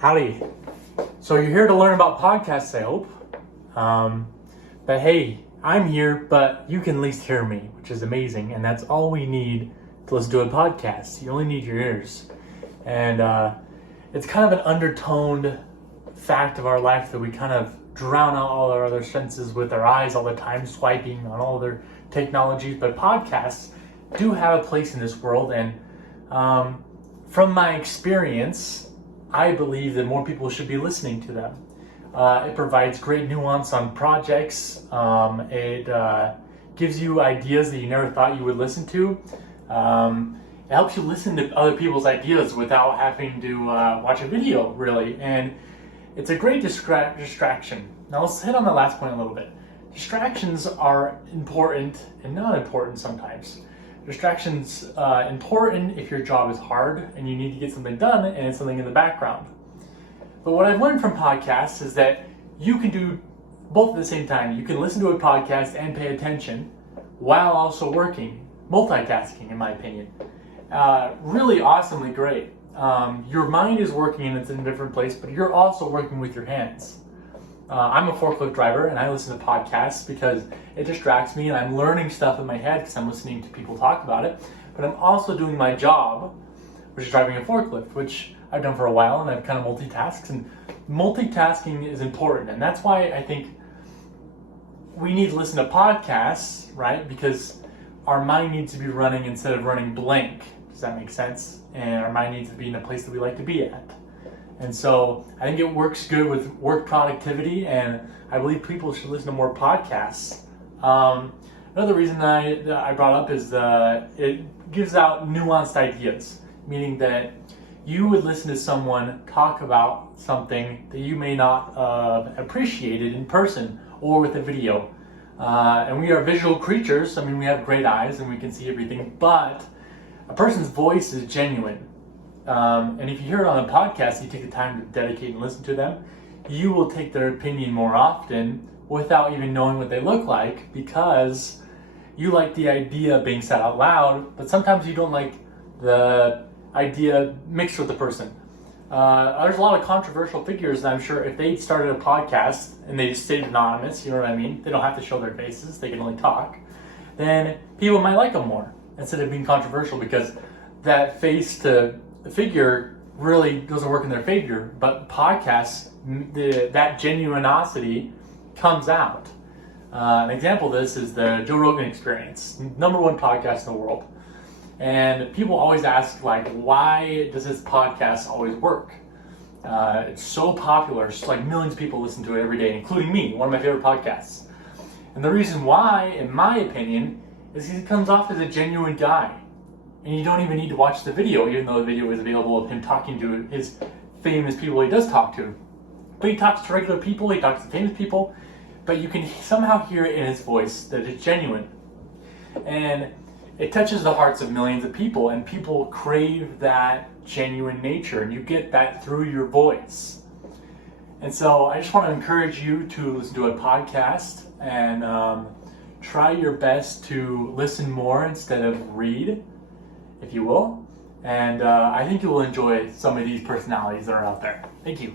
Howdy. So you're here to learn about podcasts, I hope. But hey, I'm here, but you can at least hear me, which is amazing. And that's all we need to listen to a podcast. You only need your ears. And it's kind of an undertoned fact of our life that we kind of drown out all our other senses with our eyes all the time, swiping on all their technologies. But podcasts do have a place in this world. And from my experience, I believe that more people should be listening to them. It provides great nuance on projects. It gives you ideas that you never thought you would listen to. It helps you listen to other people's ideas without having to watch a video, really. And it's a great distraction. Now let's hit on the last point a little bit. Distractions are important and not important sometimes. Distractions important if your job is hard and you need to get something done and it's something in the background. But what I've learned from podcasts is that you can do both at the same time. You can listen to a podcast and pay attention while also working, multitasking in my opinion. Really awesomely great. Your mind is working and it's in a different place, but you're also working with your hands. I'm a forklift driver and I listen to podcasts because it distracts me and I'm learning stuff in my head because I'm listening to people talk about it. But I'm also doing my job, which is driving a forklift, which I've done for a while and I've kind of multitasked. And multitasking is important. And that's why I think we need to listen to podcasts, right? Because our mind needs to be running instead of running blank. Does that make sense? And our mind needs to be in a place that we like to be at. And so I think it works good with work productivity, and I believe people should listen to more podcasts. Another reason that I brought up is it gives out nuanced ideas, meaning that you would listen to someone talk about something that you may not appreciated in person or with a video. And we are visual creatures. I mean, we have great eyes and we can see everything, but a person's voice is genuine. And if you hear it on a podcast, you take the time to dedicate and listen to them, you will take their opinion more often without even knowing what they look like because you like the idea being said out loud, but sometimes you don't like the idea mixed with the person. There's a lot of controversial figures that I'm sure if they started a podcast and they just stayed anonymous, you know what I mean? They don't have to show their faces, they can only talk. Then people might like them more instead of being controversial because that face to figure really doesn't work in their favor, but podcasts, that genuinosity comes out. An example of this is the Joe Rogan Experience, #1 podcast in the world. And people always ask, like, why does this podcast always work? It's so popular, it's like millions of people listen to it every day, including me, one of my favorite podcasts. And the reason why, in my opinion, is he comes off as a genuine guy. And you don't even need to watch the video, even though the video is available of him talking to his famous people he does talk to. But he talks to regular people, he talks to famous people, but you can somehow hear it in his voice that it's genuine. And it touches the hearts of millions of people, and people crave that genuine nature, and you get that through your voice. And so I just want to encourage you to listen to a podcast and try your best to listen more instead of read, if you will. And I think you will enjoy some of these personalities that are out there. Thank you.